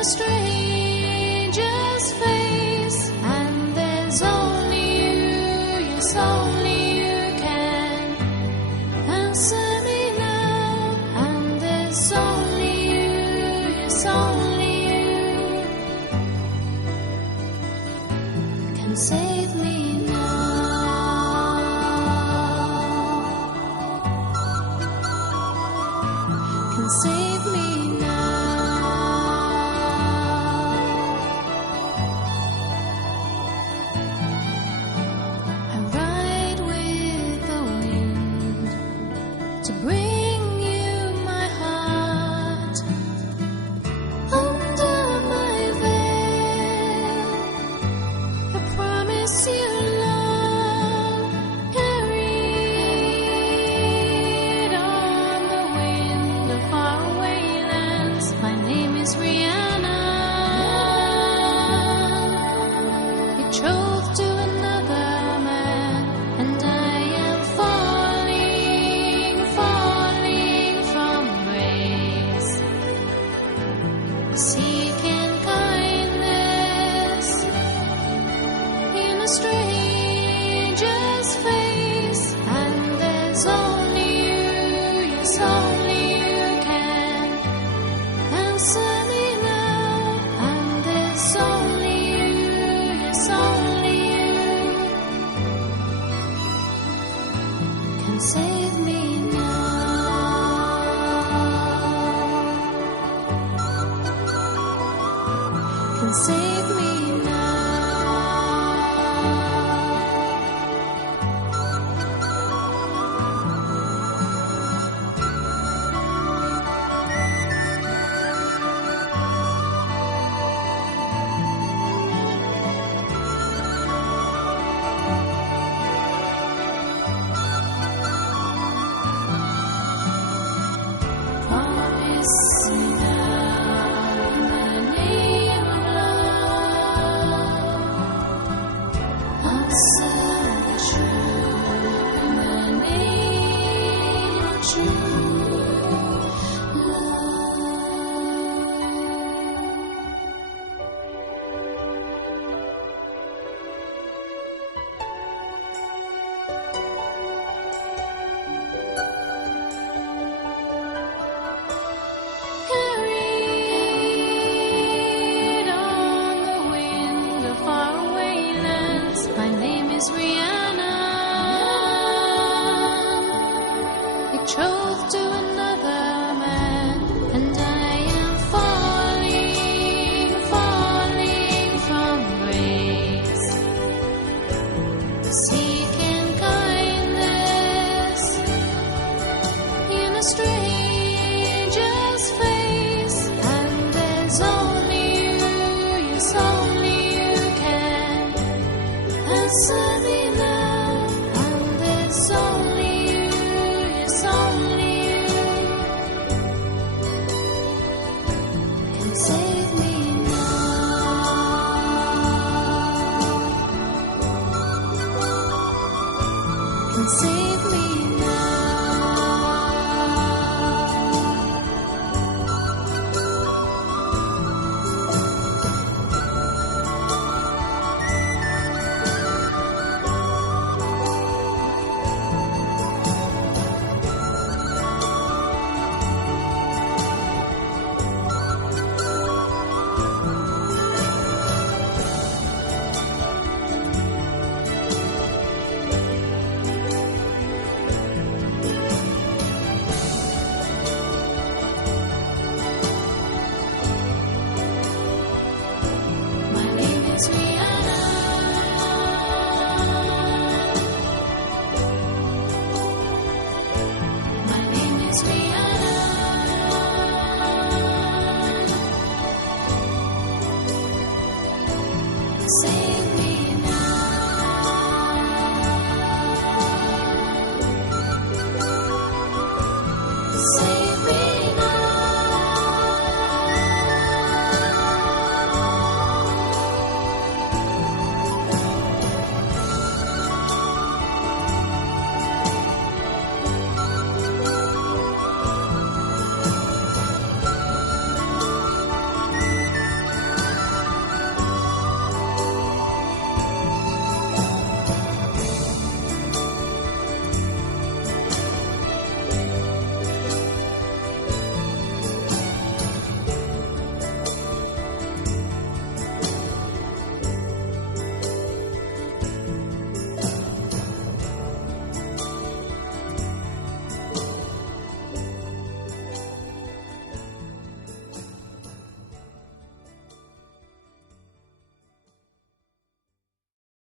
a stranger's face, and there's only you, yes, only you can answer me now, and there's only you, yes, only you can save me now. Can save me now. I ride with the wind to bring you my heart under my veil. I promise you love, carried on the wind of faraway lands. My name is Rihanna. Betrothed to another man, and I am falling, falling from grace, seeking kindness in a stranger's face, and there's only you, yes, only you can answer me now, and there's only you, yes, only you can save me now. Can save me now. Promise me now, in the name of love, answer the truth, in the name of true love. Carried on the wind of faraway lands. My name is Rihanna. Betrothed to another man, and I am falling, falling from grace, seeking kindness in a stranger's face, and there's only you, yes, only you can answer me now, and there's only you, yes, only you can save me now. Can save me now. My name is Rihanna. My name is Rihanna. Say